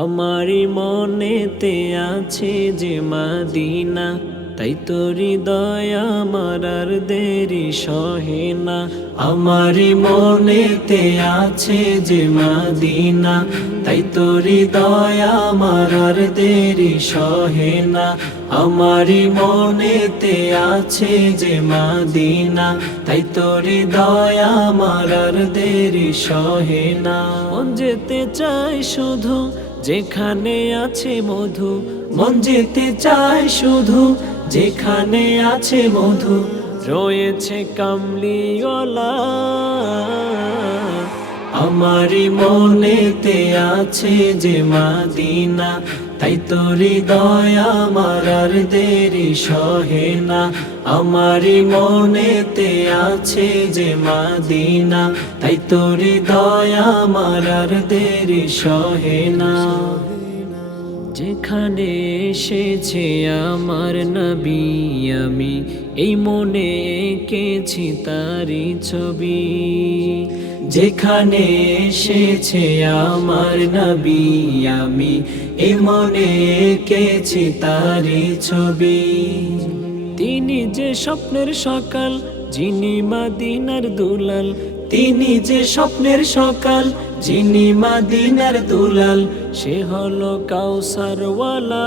আমারই মনেতে আছে যে মাদিনা, তাই তোর দয়া আমার দেরি সহে না। আমারই মনেতে আছে যে মাদিনা, তাই তোর দয়া আমার দেরি সহে না। আমারই মনেতে আছে যে মাদিনা, তাই তোর দয়া আমার দেরি সহে না। মন যেতে চাই শুধু যেখানে আছে মধু মন যেতে চায় শুধু। যেখানে আছে মধু রয়েছে কামলিওয়ালা। আমারই মনেতে আছে যে মাদিনা, তাই তোরি দয়া আমার আর দেরি সহে না। আমারই মনেতে আছে যে মাদিনা, তাই তোরি দয়া আমার আর দেরি সহে না। যেখানে এসেছে আমার নবী, আমি এই মনে এঁকেছি তারি ছবি। যেখানে এসেছে আমার নবী আমি এই মনে এঁকেছি তারি ছবি। তিনি যে স্বপ্নের সকাল যিনি মাদিনার দুলাল। তিনি যে স্বপ্নের সকাল যিনি মাদিনার দুলাল সে হলো কাউসারওয়ালা।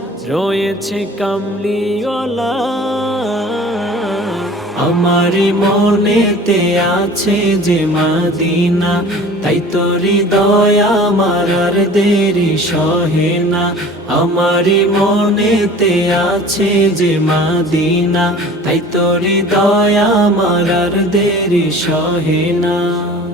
রয়েছে কামলিওয়ালা। আমারই মনেতে আছে যে মাদিনা, তাই তোর হৃদয় আমার আর দেরি সহে না। আমারই মনেতে আছে যে মাদিনা, তাই তোর হৃদয় আমার আর দেরি সহে না।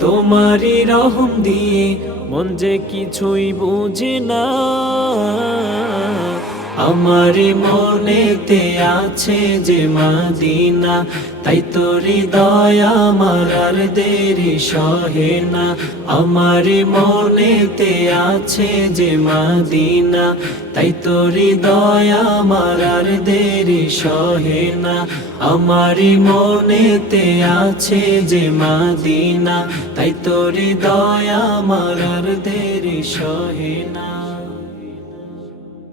তোমারই রহম দিয়ে মন যে কিছুই বুঝে না। আমারই মনেতে আছে যে মাদিনা, তাই তোর হৃদয় আমার আর দেরি সহে না। আমারই মনেতে আছে যে মাদিনা, তাই তোর হৃদয় আমার আর দেরি সহে না। আমারই মনেতে আছে যে মাদিনা, তাই তোর হৃদয় আমার আর দেরি সহে না।